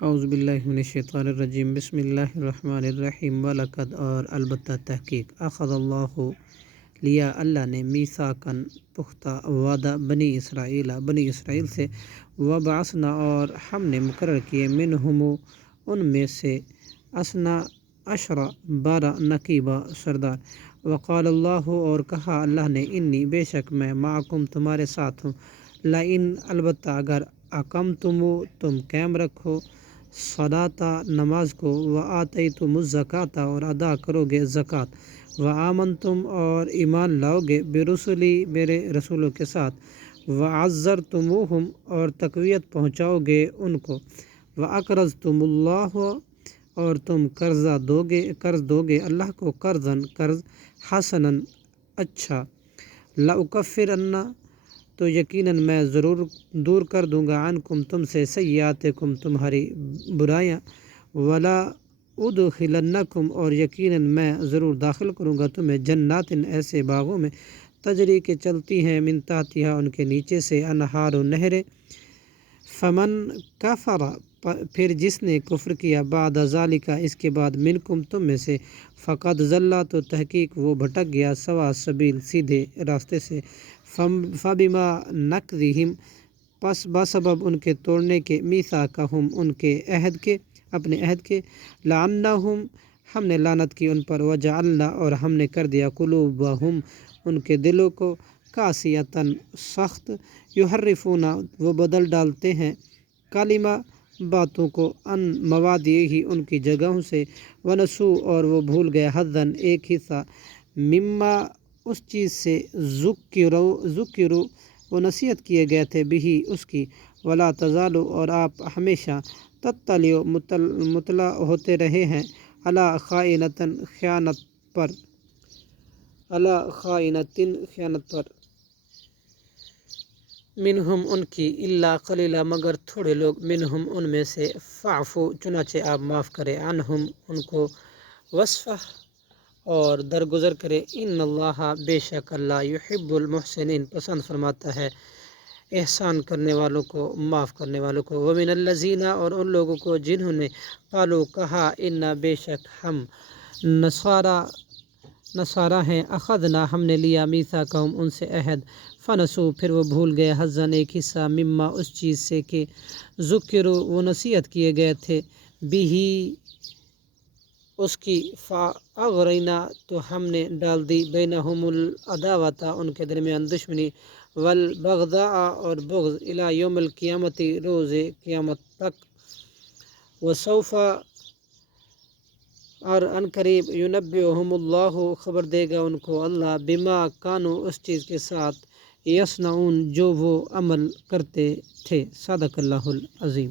اعوذ باللہ من الشیطان الرجیم، بسم اللہ الرحمن الرحیم۔ وَلَقَدْ اور البتہ تحقیق، اخذ اللہ لیا اللہ نے، میثاقاً پختہ وعدہ، بنی اسرائیل سے، وبعثنا اور ہم نے مقرر کیے، منہم ان میں سے، اثنا عشر 12 نقیبہ سردار، وقال اللہ اور کہا اللہ نے، انی بے شک میں، معکم تمہارے ساتھ ہوں، لئن البتہ اگر، اقمتم تم قائم رکھو، صلاۃ نماز کو، وآتیتم الزکوٰۃ اور ادا کرو گے زکوٰۃ، وآمنتم اور ایمان لاؤ گے، برسلی میرے رسولوں کے ساتھ، وعزرتموہم اور تقویت پہنچاؤ گے ان کو، واقرضتم اللہ اور تم قرض دو گے اللہ کو، قرض حسناً اچھا، لأکفرن تو یقیناً میں ضرور دور کر دوں گا، عنکم تم سے، سیئاتکم تمہاری برائیاں، ولا ادخلنکم اور یقیناً میں ضرور داخل کروں گا تمہیں، جنات ایسے باغوں میں، تجری کے چلتی ہیں، من تحتہا ان کے نیچے سے، انہار و نہریں، فمن کفر پھر جس نے کفر کیا، بعد ذالک اس کے بعد، منکم تم میں سے، فقد ضل تو تحقیق وہ بھٹک گیا، سوا سبیل سیدھے راستے سے، فبما نقضہم پس بسبب ان کے توڑنے کے، میثاقہم ان کے عہد کے، اپنے عہد کے، لعناہم ہم نے لعنت کی ان پر، وجعلنا اور ہم نے کر دیا، قلوبہم ان کے دلوں کو، قاسیۃً سخت، یحرفون وہ بدل ڈالتے ہیں، کلمہ باتوں کو، ان مواضعہ ان کی جگہوں سے، ونسوا اور وہ بھول گئے، حظاً ایک حصہ، مما اس چیز سے، ذکروا وہ نصیحت کیے گئے تھے، بھی اس کی، ولا تزالوا اور آپ ہمیشہ، تطلع مطلع ہوتے رہے ہیں، علی خائنۃ خیانت پر، منہم ان کی، الا قلیلا مگر تھوڑے لوگ، منہم ان میں سے، فاعفوا چنانچہ آپ معاف کرے، عنہم ان کو، وصفح اور درگزر کرے، ان اللہ بے شک اللہ، یحب المحسنین پسند فرماتا ہے احسان کرنے والوں کو، معاف کرنے والوں کو، ومن الذین اور ان لوگوں کو جنہوں نے، قالوا کہا، انا بے شک ہم، نصارہ ہیں، اخذنا ہم نے لیا، میثاقہم ان سے عہد، فنسوا پھر وہ بھول گئے، حظاً ایک حصہ، مما اس چیز سے کہ، ذکروا وہ نصیحت کیے گئے تھے، بھی اس کی، فاغرینا تو ہم نے ڈال دی، بینہم العداوۃ ان کے درمیان دشمنی، والبغضاء اور بغض، الی یوم القیامت روز قیامت تک، وسوف اور ان قریب، ینبئہم اللہ خبر دے گا ان کو اللہ، بما کانوا اس چیز کے ساتھ، یصنعون جو وہ عمل کرتے تھے، صدق اللہ العظیم۔